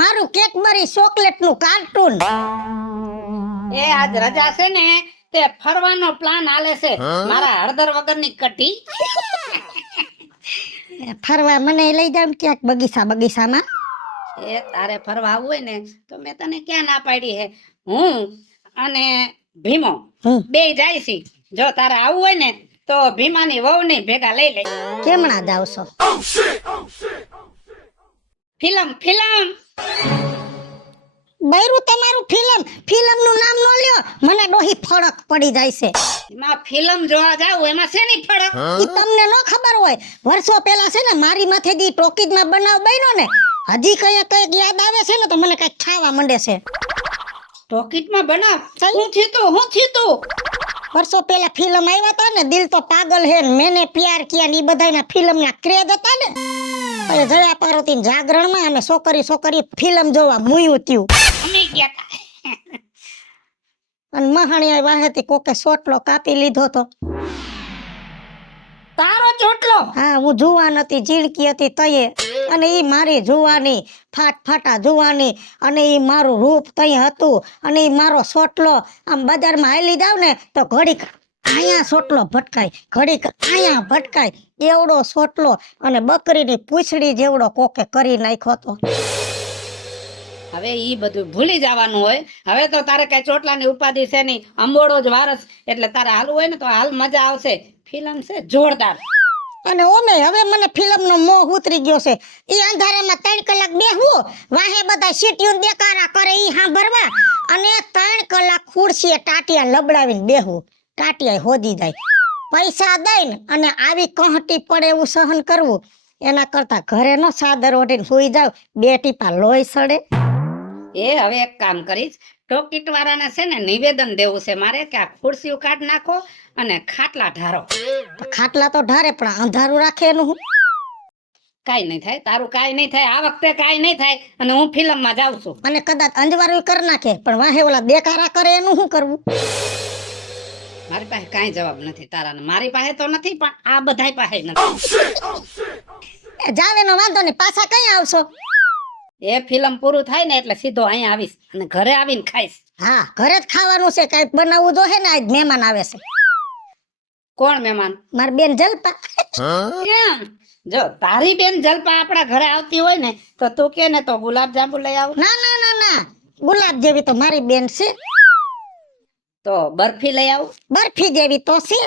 મારું Cadbury chocolate નું cartoon. એ આજ રજા છે ને તે ફરવાનો પ્લાન આલે છે મારા હળદર વગરની કટી. ફરવા મને લઈ જાવ ક્યાંક બગીચામાં. એ તારે ફરવા આવવું હોય ને તો મેં તને ક્યાં ના પાડી હે. હું અને ભીમો બે જાય છે. જો તારે આવવું હોય ને તો ભીમાની વહુને ભેગા લઈ લે. કેમણા જાવ છો? ફિલ્મ બૈરું તમારું ફિલ્મ નું નામ નો લ્યો, મને ડોહી ફળક પડી જાય છે. એમાં ફિલ્મ જોવા જાવ એમાં શેની ફરક? ઈ તમને ન ખબર હોય, વર્ષો પહેલા છે ને મારી માથે દી ટોકીજમાં બનાવ બન્યો ને, હજી કઈક યાદ આવે છે ને તો મને કઈક ખાવા માંડે છે. ટોકીજમાં બનાવ? હું થયું તું વર્ષો પહેલા ફિલ્મ આવ્યા હતા ને, દિલ તો પાગલ હે ને મેને પ્યાર કિયા ને, ઈ બધાના ફિલ્મના ક્રેઝ હતા ને. એ જયા પાર્વતી જાગરણમાં અમે છોકરી ફિલ્મ જોવા મુયું ત્યું. અમે ગયા તા. અને મહાણીયા વાહેથી કોકે સોટલો કાપી લીધો તો. તારો ચોટલો? હા, હું જુવાન હતી, ઝીણકી હતી તયે, અને ઈ મારી જુવાની ફાટા જુવાની, અને ઈ મારું રૂપ તય હતું, અને ઈ મારો સોટલો આમ બજારમાં હાલી જાવ ને તો ઘડીક અહીંયા સોટલો ભટકાય, ઘડીક અહીંયા ભટકાય, એવડો સોટલો, અને બકરીની પૂંછડી જેવડો કોકે કરી નાખ્યો તો. હવે ઈ બધું ભૂલી જવાનું હોય. હવે તો તારે કઈ ચોટલાની ઉપાધિ છે નહીં, અંબોડો જ વારસ, એટલે તારે હાલવું હોય ને તો હાલ, મજા આવશે. ફિલ્મ છે જોરદાર. અને ઓમે હવે મને ફિલ્મનો મોહ ઉતરી ગયો છે. ઈ અંધારામાં 3 કલાક બેહવું, વાહે બધા સીટીયું દેકારા કરે ઈ સાંભળવા, અને 3 કલાક ખુરશીએ ટાટિયા લબડાવીને બેહવું, ટાટિયા હોદી જાય. પૈસા દઈને અને આવી કહટી પડે એવું સહન કરવું, એના કરતા ઘરે નો સાદર ઓઢીને સુઈ જાવ, 2 ટીપા લોહી સડે. એ હવે એક કામ કરીશ, ટોકીટ વાળાને છે ને નિવેદન દેવું છે મારે કે આ ખુરશીઓ કાઢ નાખો અને ખાટલા ઢારો. ખાટલા તો ઢારે પણ અંધારું રાખે એનું હું? કાઈ નહીં થાય, તારું કાઈ નહીં થાય, આ વખતે કાઈ નહીં થાય, અને હું ફિલ્મમાં જાઉં છું. અને કદાચ અંજવારું કરી નાખે પણ વાહે ઓલા દેકારા કરે એનું શું કરવું? મારી પાસે કાઈ જવાબ નથી તારાને. મારી પાસે તો નથી પણ આ બધાય પાસે નથી. જાવેનો વાંધો નહીં, પાછા કઈ આવશો? એ ફિલ્મ પૂરું થાય ને એટલે સીધો અહીંયા આવીશ અને ઘરે આવીને ખાઈશ. હા, ઘરે જ ખાવાનું છે, કઈ બનાવવું તો હે ને. આજ મહેમાન આવે છે. કોણ મહેમાન? મારી બેન જલપા. કેમ? જો તારી બેન જલપા આપણા ઘરે આવતી હોય ને તો તું કે ને તો ગુલાબ જાંબુ લઈ આવ. ના, ગુલાબ જેવી તો મારી બેન છે. તો બરફી લઈ આવ. બરફી જેવી તો છે.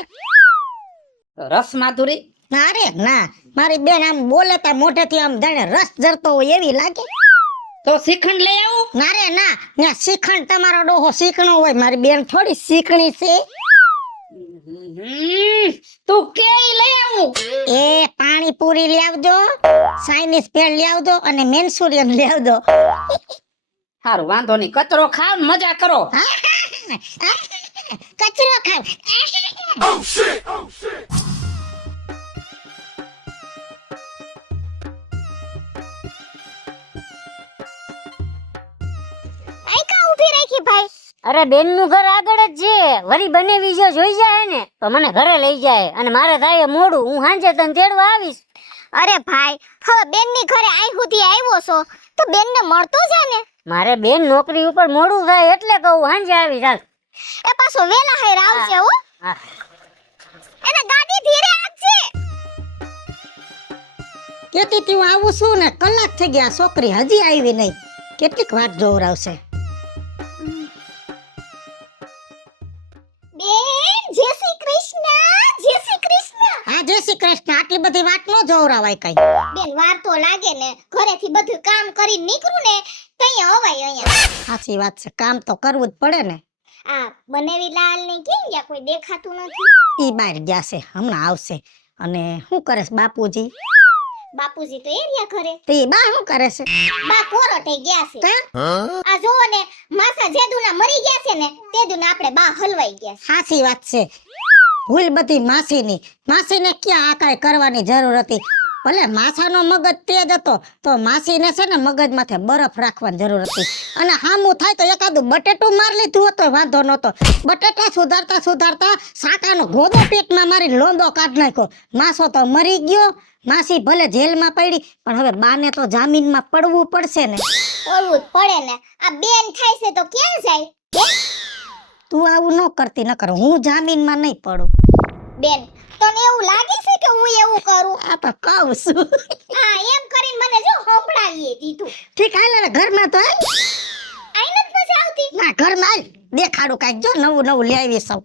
રસ માધુરી? ના રે ના, મારી બેન આમ બોલે તા મોઢેથી આમ જાણે રસ જરતો હોય એવી લાગે. તો શ્રીખંડ લઈ આવું? ના રે ના, ને શ્રીખંડ તમારો ડોહો શીખણો હોય, મારી બેન થોડી શીખણી છે. તું કે લઈ આવું? એ પાણીપુરી લઈ આવજો, ચાઇનીઝ ભેળ લઈ આવજો, અને મેન્ચુરિયન લઈ આવજો. સારું, વાંધો નહીં. કચરો ખાવ ને મજા કરો. કચરો ખાવ. અરે બેન નું ઘર આગળ જ છે, વળી બનેવી જો જોઈ જાય ને તો મને ઘરે લઈ જાય, અને મારે થાય મોડું, હું સાંજે તને તેડવા આવીશ. અરે ભાઈ, હવે બેન ની ઘરે આઈ સુધી આવ્યો છો તો બેન ને મળતો જા ને. મારે બેન નોકરી ઉપર મોડું થાય એટલે કહું સાંજે આવી ચાલ. એ પાછો વેલા હાયર આવશે હો. હા. એને ગાડી ધીરે આપજે. કેતી તી હું આવું છું ને, કલાક થઈ ગયા, છોકરી હજી આવી નહીં. કેટલીક વાત જોવરાવશે. બેન જય શ્રી કૃષ્ણ, જય શ્રી કૃષ્ણ. હા, જય શ્રી કૃષ્ણ. આટલી બધી વાત નો જોવરાવાય કઈ. બેન વાર તો લાગે ને, ઘરેથી બધું કામ કરી નીકળું ને તઈ અવાય અહીંયા. સાચી વાત છે, કામ તો કરવું જ પડે ને. આ બનેવી લાલ ને કેમ ગયા, કોઈ દેખાતું નથી? ઈ બહાર ગયા છે, હમણાં આવશે. અને શું કરે છે બાપુજી? બાપુજી તો એરિયા ઘરે. તો ઈ બા શું કરે છે? બા કોરટે ગયા છે. હા? આ જોવો ને, માસા જેદુના મરી ગયા છે ને તેદુના આપણે બા હલવાઈ ગયા છે. સાચી વાત છે, ભૂલ બધી માસીની. માસીને ક્યાં આ કાંઈ કરવાની જરૂર હતી? ભલે માસાનો મગજ તેજ હતો તો માસીને છે ને મગજમાંથી બરફ રાખવાની જરૂર હતી. અને હામું થાય તો એકાદું બટેટું માર લીધું હોત તો વાંધો નહોતો. બટેટા સુધારતા સુધારતા સાકાનો ગોદો પેટમાં મારી લોંદો કાઢ નાખ્યો. માસો તો મરી ગયો. માસી ભલે જેલમાં પડી પણ હવે બાને તો જામીનમાં પડવું પડશે ને. ઓળવું જ પડે ને. આ બેન થાય છે તો ક્યાં જાય હે? તું આવું ન કરતી ન કર, હું જામીનમાં નહીં પડું. બેન તને એવું લાગે છે કે હું એવું કરું? આ તો કહું છું. હા એમ કરીને મને જો સંભળાવીએ દીધું. ઠીક હાલ હવે ઘરમાં તો હાલ. આઈને જ નથી આવતી. ના ઘરમાં હાલ, દેખાડું કાંઈક જો નવું નવું લઈ આવી સૌ.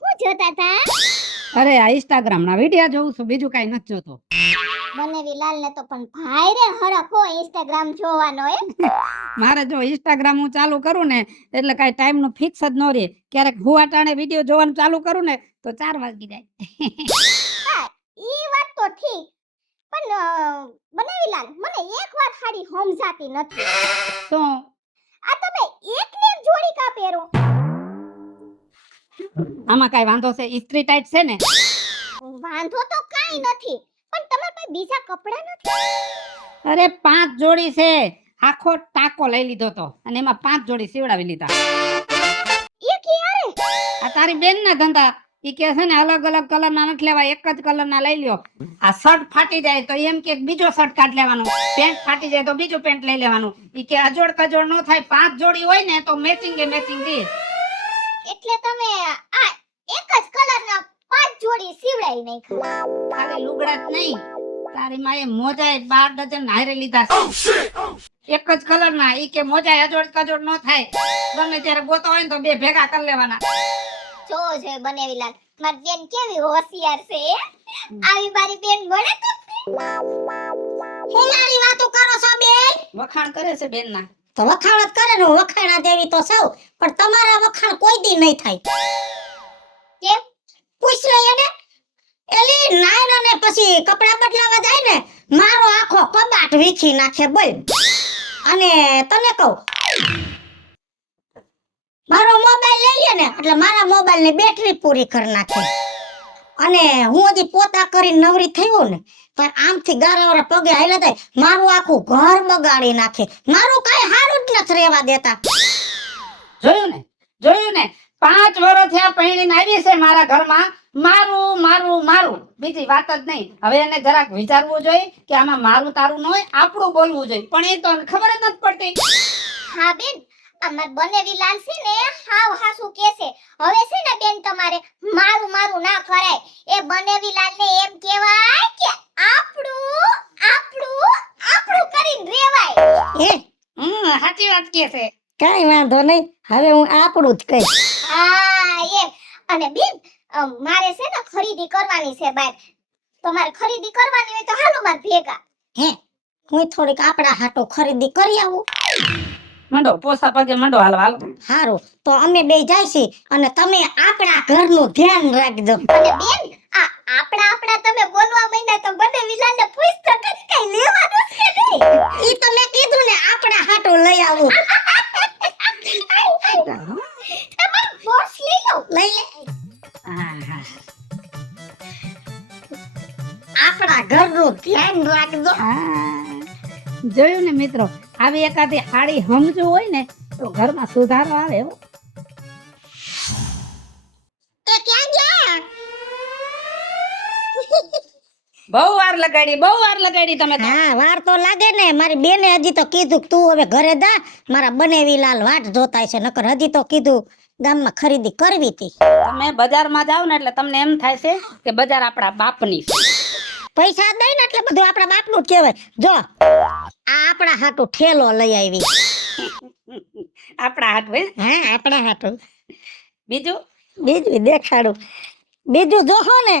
હું જોતા તા? અરે આ ઇન્સ્ટાગ્રામ ના વિડિયો જોઉં છું, બીજું કઈ નથી જોતો. બનેવી લાલ ને તો પણ ભાઈ રે હરખ હો ઇન્સ્ટાગ્રામ જોવાનો હે. મારે જો ઇન્સ્ટાગ્રામ હું ચાલુ કરું ને એટલે કઈ ટાઈમ નું ફિક્સ જ ન રહે. ક્યારેક હુવાટાણે વિડિયો જોવાનું ચાલુ કરું ને તો 4 વાગી જાય. હા ઈ વાત તો ઠીક પણ બનેવી લાલ મને એક વાત હાડી સમજાતી નથી. તો આ તમે એકને એક જોડી કા પહેરો? આમાં કઈ વાંધો છે? ઇસ્ત્રી ટાઈટ છે ને. વાંધો તો કાઈ નથી પણ તમારા પાસે બીજા કપડા નથી? અરે 5 જોડી છે. આખો ટાકો લઈ લીધો તો અને એમાં 5 જોડી સીવડાવી લીધા. એ ક્યારે? આ તારી બેન ના ધંધા. ઈ કે છે ને અલગ અલગ કલર ના નથી લેવા, એક જ કલર ના લઈ લ્યો. આ શર્ટ ફાટી જાય તો એમ કે બીજો શર્ટ કાઢ લેવાનો, પેન્ટ ફાટી જાય તો બીજું પેન્ટ લઈ લેવાનું. ઈ કે અજોડ કજોડ ન થાય, 5 જોડી હોય ને તો મેચિંગ એ મેચિંગ દે. એટલે તમે આ એક જ કલરના 5 જોડી સીવડાઈ નાખ્યા? ખાલી લુગડા જ નહીં, તારી માએ મોજાએ 12 ડઝન હારે લીધા છે. એક જ કલર ના. ઈ કે મોજા અજોડ કજોડ ન થાય, ગમે ત્યારે ગોતો હોય ને તો 2 ભેગા કરી લેવાના. જો છે બનેવી લાલ મારી બેન કેવી હોશિયાર છે હે? આવી મારી બેન મળે તમને? હેલારી વાતો કરો છો બેન? વખાણ કરે છે બેન ના. તો વખાણ જ કરે ને, વખાણા દેવી તો સૌ, પણ તમારા વખાણ કોઈ દી નહીં થાય. કેમ? પૂછ લે એને. એલી નાયના ને પછી કપડા બદલાવા જાય ને મારો આખો કબાટ વીખી નાખે બોલ. અને તને કહું મારો મોબાઈલ લઈ લે ને એટલે મારા મોબાઈલ ની બેટરી પૂરી કરી નાખે. અને હું હજી પોતા કરીને નવરી થયો ને પણ આમથી ગારાવાળા પગે હાલ્યા જાય મારું આખું ઘર બગાડી નાખે. મારું કઈ હારું જ નથી રહેવા દેતા. જોયું ને 5 વર્ષ થયા પૈણીને આવી છે મારા ઘરમાં. મારું મારું મારું, બીજી વાત જ નહીં. હવે એને જરાક વિચારવું જોઈએ કે આમાં મારું તારું ન હોય, આપણું બોલવું જોઈએ, પણ એ તો ખબર જ નથી પડતી. હા બેન અમાર બનેવી લાલ છે ને હાવ હાસુ કેસે. હવે છે ને બેન તમારે મારું મારું ના કરાય. એ બનેવી લાલ ને એમ કહેવાય કે આપણું આપણું આપણું કરીને રેવાય. એ સાચી વાત કે છે. કઈ વાંધો નહીં, હવે હું આપણું જ કહીશ. હા એમ. અને બેન મારે છે ને ખરીદી કરવાની છે બાર. તમારે ખરીદી કરવાની હોય તો હાલો માર ભેગા. હે હું થોડીક આપણા હાટો ખરીદી કરી આવું. મંડો પોસા પગે મંડો હાલો હાલો. હારું તો અમે બે જઈશી અને તમે આપણા ઘરનું ધ્યાન રાખજો. અને બેન આ આપણા આપણા તમે બોલવા માંડ્યા તો બનેવી લાલ ને પૂછતો કઈ કઈ લેવાનું છે નહીં? ઈ તો મેં કીધું ને આપણા હાટો લઈ આવું. તમાર બોસ લઈ લો. લઈ લે. આપણા ઘરનું ધ્યાન રાખજો. જોયું ને મિત્રો, આવી એકાદી હાડી સમજવું હોય ને તો ઘરમાં સુધારો આવે. હો એ ક્યાં ગયા? બહુ વાર લગાડી તમે તો. હા વાર તો લાગે ને. મારી બેને હજી તો કીધું કે તું હવે ઘરે જા, મારા બનેવી લાલ વાટ જોતાય છે. નકર હજી તો કીધું ગામમાં ખરીદી કરવી હતી. તમે બજારમાં જાવ ને એટલે તમને એમ થાય છે કે બજાર આપણા બાપની છે. પૈસા દઈ ને એટલે બધું આપણા બાપનું જ કહેવાય. જો આ આપણા હાટું ઠેલો લઈ આવી. આપણા હાથ હોય. હા આપણા હાટું. બીજું દેખાડું. બીજું જોહો ને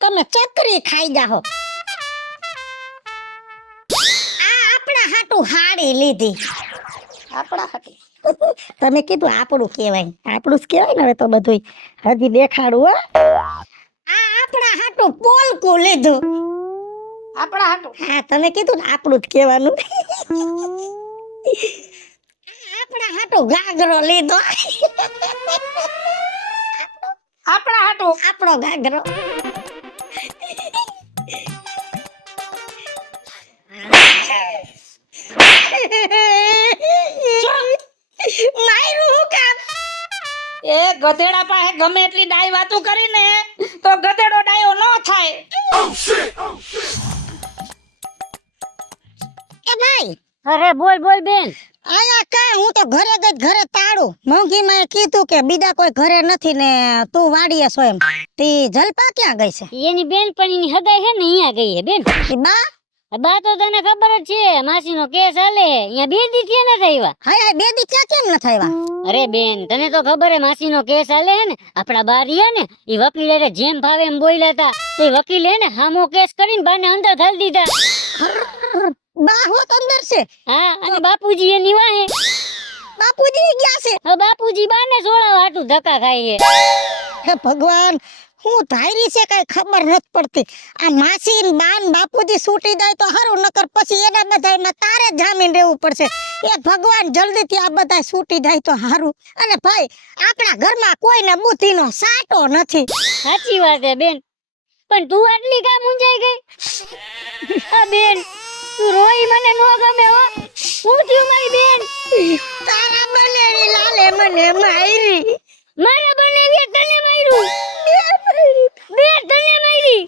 તમે ચકરી ખાઈ જાહો. આ આપણા હાટું હાડી લીધી. આપણા હાથ. તમે કીધું આપણું કહેવાય, આપણું જ કહેવાય ને હવે તો બધું. હજી દેખાડું હો. આ આપણા હાટું પોલકું લીધું. આપણા હાટું. હા તમે કીધું ને આપણું જ કહેવાનું. આપણા હાટુ ગાગરો લીધો. આપણા હાટું. આપણો ગાગરો. માયરું હું કામ? એ ગધેડા પાસે ગમે એટલી ડાય વાતું કરીને તો ગધેડો ડાયો ન થાય. એ ભાઈ અરે બોલ બોલ બેન. આયા કા હું તો ઘરે ગઈ ઘરે તાળું મોંઘી માં કીધું કે બીજા કોઈ ઘરે નથી ને તું વાડીએ છો એમ. તી જલપા ક્યાં ગઈ છે? એની બેનપણીની હગાઈ છે ને અહીંયા ગઈ હે બેન. ઈ બા બા તો તને ખબર જ છે માસીનો કેસ હાલે અહીંયા 2 દી થયા નથી આવ્યા. હાય બે દી ક્યાં કેમ ન થયા? અરે બેન તને તો ખબર હે માસીનો કેસ હાલે હે ને આપડા બારી હે ને ઈ વકીલ હારે જેમ ભાવે એમ બોલ્યા હતા તો ઈ વકીલ હે ને હામો કેસ કરીને બાને અંદર ઘાલી દીધા. બા હોત અંદર છે? હા અને બાપુજી એની વાહે. બાપુજી ગયા છે? હવે બાપુજી બાને છોડાવવા હાટું ધક્કા ખાય છે. હે ભગવાન હું ધાયરી છે કઈ ખબર નથી પડતી. આ માસી ને બાન બાપુજી છૂટી જાય તો હારું નકર પછી એના બધાયમાં તારે જામીન રહેવું પડશે. એ ભગવાન જલ્દી થી આ બધા છૂટી જાય તો હારું. અને ભાઈ આપણા ઘરમાં કોઈને બુદ્ધિનો સાટો નથી. સાચી વાત હે બેન પણ તું આટલી કા મૂંઝાઈ ગઈ? આ બેન તું રોઈ મને નો ગમે હો. હું થયું મારી બેન? તારા બનેવી લાલે મને મારી. મારા બનેવી તને માર્યું? બે તને મારી?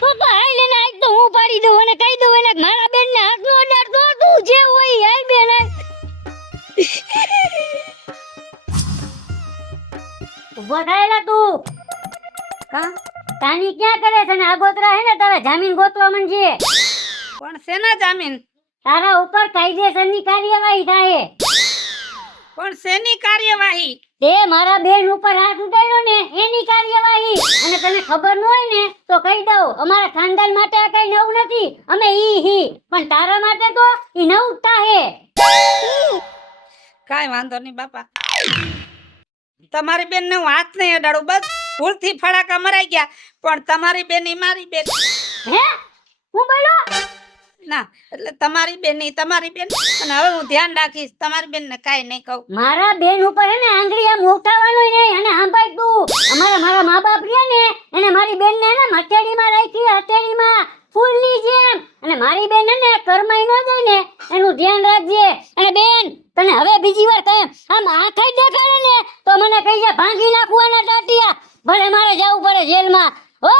તો હાઈ લેને આજ તો હું પાડી દઉં અને કહી દઉં એને કે મારા બેન ને હાથ નો અડાડતો તું જે હોય હાલ બેન હાલ. ઉભો થાયલા તું. કા તાની ક્યાં કરે છે ને આગોતરા હે ને તારા જામીન ગોતવા માંડજે. પણ શેના જામીન? તારા ઉપર કાયદેસરની કાર્યવાહી થાય. પણ શેની કાર્યવાહી? તે મારા બેન ઉપર હાથ ઉડાડ્યો ને એની કાર્યવાહી. અને તને ખબર ન હોય ને તો કહી દઉં અમારા ખાનદાન માટે આ કઈ નવું નથી. અમે ઈ પણ તારા માટે તો ઈ નવું તાહે. કાઈ વાંધો નહીં બાપા. તમારી બેન ને હું હાથ નહીં અડાડું બસ ભૂલથી ફડાકા મરાઈ ગયા પણ તમારી બેન ઈ મારી બેન. હે હું બોલો? ના એટલે તમારી બેન ઈ તમારી બેન અને હવે હું ધ્યાન રાખીશ તમારી બેન ને કાઈ નહીં કહું. મારા બેન ઉપર હે ને આંગળી આમ ઉઠાવવાનું નહીં અને સાંભળ તું મારા મા બાપ રહ્યા ને એને મારી બેન ને હથેળીમાં રાખી હથેળીમાં ફૂલની જેમ. અને મારી બેન ને કરમાઈ ન જાય ને એનું ધ્યાન રાખજે. અને બેન તને હવે બીજી વાર કહે આમ આંખ જ દેખાડે ને તો મને કહી જા ભાંગી નાખવાના ટાટિયા. ભલે મારે જવું પડે જેલમાં હો.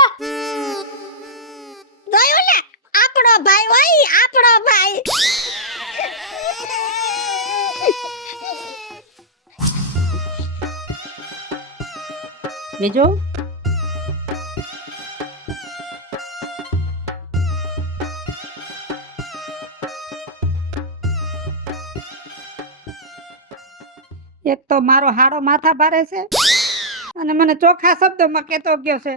જોયું ને આપણો ભાઈ હોય આપણો ભાઈ. બીજું એક તો મારો હાડો માથા ભારે છે અને મને ચોખ્ખા શબ્દોમાં કહેતો ગયો છે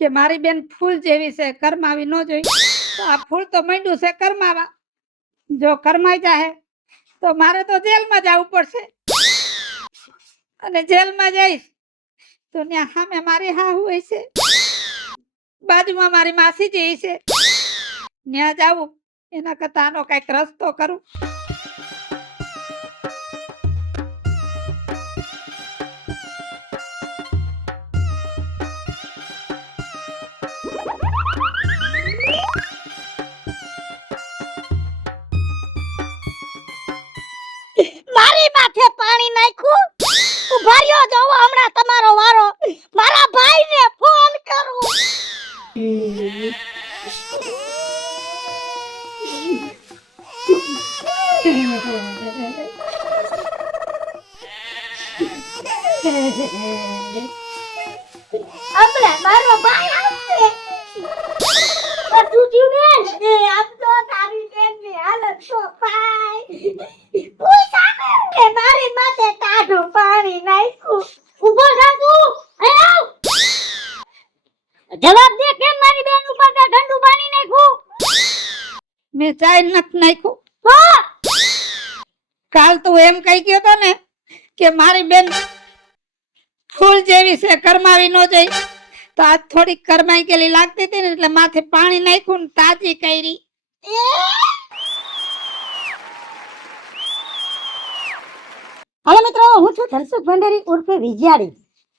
કે મારી બેન ફૂલ જેવી છે કરમાવી ન જોઈ. તો આ ફૂલ તો માંડ્યું છે કરમાવા. જો કરમાઈ જાહે તો મારે તો જેલમાં જવું પડશે અને જેલમાં જઈશ તો ત્યાં સામે મારી હાહુ હોય છે બાજુમાં મારી માસીજી છે ત્યાં જાવું એના કરતા આનો કઈક રસ્તો કરું. મારી માથે પાણી નાખ્યું. ઉભા રહ્યો જોવો હમણાં તમારો વારો. મારા ભાઈને ફોન કરું. આપણે મારો ભાઈ આવશે. તું થયું બેન? એ આમ તો તારી બેનની હાલત તો ભાઈ. તું સામે કે મારી માથે ટાઢું પાણી નાખ્યું. ઉભો થા તું. અહીં આવ. જવાબ દે કેમ મારી બેન ઉપર તે ઠંડુ પાણી નાખ્યું? મેં ચાય નથી નાખ્યું. તો કાલ તું એમ કહી ગયો તો ને કે મારી બેન ફૂલ જેવી છે કરમાવી ન જઈ તો આજ થોડીક કરમાઈ ગયેલી લાગતી હતી ને એટલે માથે પાણી નાખ્યું ને તાજી કરી. હાલો મિત્રો, હું છું ધનસુખ ભંડેરી ઉર્ફે વિજયાડી.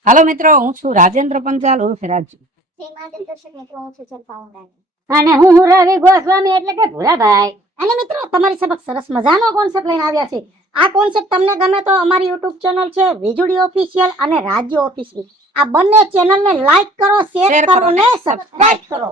હાલો મિત્રો, હું છું રાજેન્દ્ર પંચાલ ઉર્ફે રાજુ. શ્રીમાન દર્શક મિત્રો, હું છું જલપાઉંડાની. અને હું રવિ ગોસ્વામી એટલે કે ભૂરાભાઈ. અને મિત્રો, તમારી સમક્ષ સરસ મજાનો કોન્સેપ્ટ લઈને આવ્યા છે. આ કોન્સેપ્ટ તમને ગમે તો અમારી યુટ્યુબ ચેનલ છે વીજળી ઓફિશિયલ અને રાજ્ય ઓફિશિયલ, આ બંને ચેનલને લાઈક કરો, શેર કરો ને સબસ્ક્રાઇબ કરો.